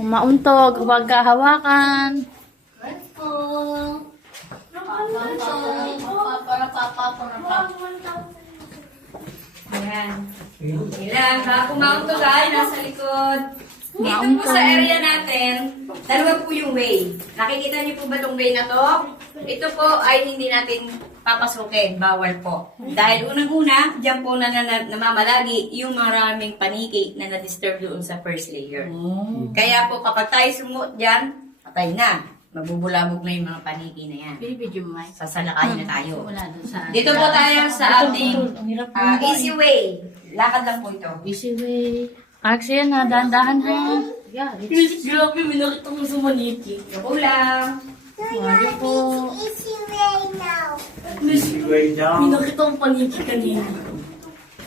Mauntog, huwag kahawakan. Ayan. Ilan, kumaon to guys, nasa likod. Dito po sa area natin, dalawa po yung way. Nakikita niyo po ba itong way na to? Ito po ay hindi natin papasukin, bawal po. Dahil unang-una, dyan po namamalagi yung maraming paniki na na-disturb doon sa first layer. Kaya po kapag tayo sumuot dyan, patay na. Mabubulabog na yung mga paniki na yan. Sasalakayin na tayo. Dito po tayo sa ating easy way. Lakad lang po ito. Easy way. Kasi yan ha, dahan-dahan ha. Grabe, minakita mo sa maniki. Yung ulam. Wari po. Minakita mo paniki kanina.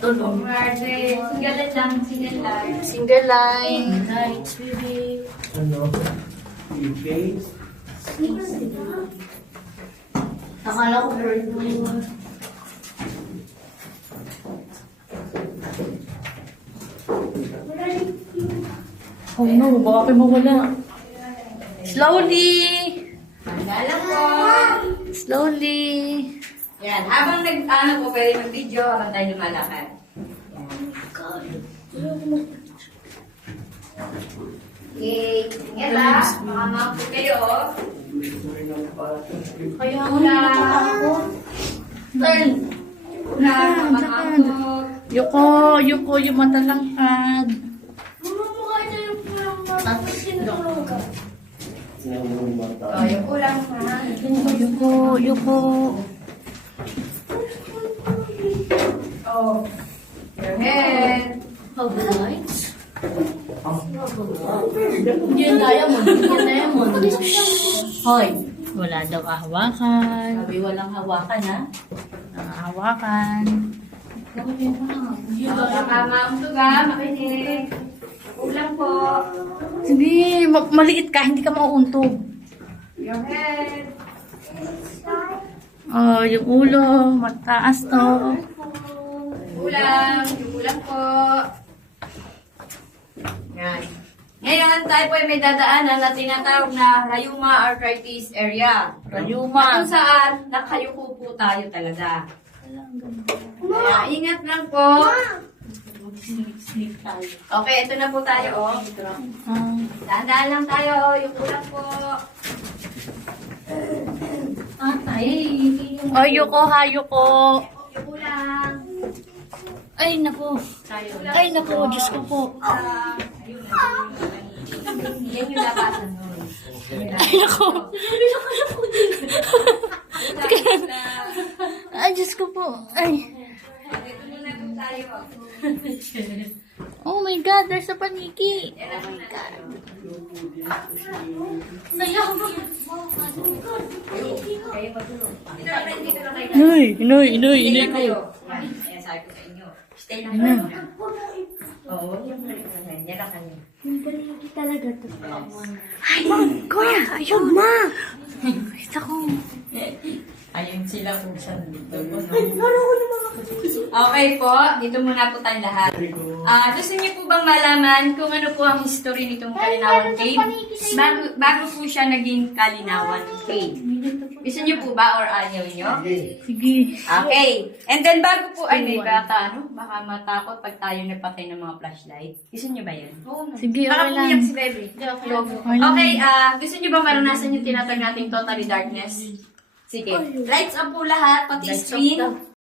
Tulong. Single lang, single lang. Single line. Lights, baby. Ano? Yung face? Akala ko bird mo. Oh no, baka kayo mawala. Slowly. Galang po. Slowly. Yan, habang nag-ano po, pwede mag-video habang tayo lumalakad. Okay, ingat lang. Makamang po kayo. Kaya Una. Turn. Una, makamang po. Yuko, yung matalangkad. Mukha niya yung pulang mata. Sinulong ka. Oh, yung ulam ha. Yuko. Oh, your head. How the lights? Yan diamond. Yan diamond. Hoy, wala daw hawakan. Sabi walang hawakan ha. Hawakan. Makamang tuga, makinig. Ulam po. Hindi, maliit ka, hindi ka mauuntog. Your head. Oh, yung ulo, mataas to. Ulam. Yung ulam po. Yan. Ngayon, tayo po ay may dadaanan na tinatawag na rheuma arthritis area. Rayuma. Kung saan, nakayuko po tayo talaga. Kaya, ingat lang po. Sneak tayo. Okay, ito na po tayo, oh. Dahan-dahan lang tayo, oh. Yung ulam po. Oh, Yuko. Yung ulam. Ay, naku. Ay, naku, Diyos ko po. Ayun. Yan yung labasan nun. Ay, naku. Ay, Diyos ko po. Ay. Ito muna po tayo. Oh my God, there's a paniki. Sayaw. Kayo matulog. Dito na kayo. Inay ko. Yan, ayan, sabi ko sa inyo. Stay lang kayo. Oo, yan lang kayo. Ay, kuya, ayun ma. Kita ko. Ayun sila kung saan dito. Okay po, dito muna po tayo lahat. Gusto niyo po bang malaman kung ano po ang history nitong Kalinawan Cave? Bago po siya naging Kalinawan Cave. Gusto niyo po ba or ayaw niyo? Sige. Okay. And then bago po, ay may bata, baka matakot pag tayo napatay ng mga flashlight. Gusto niyo ba yun? Sige, Baka okay lang. pumiyak si Baby. Okay, gusto niyo ba maranasan yung tinatag nating totally darkness? Sige. Lights up po lahat, pati screen.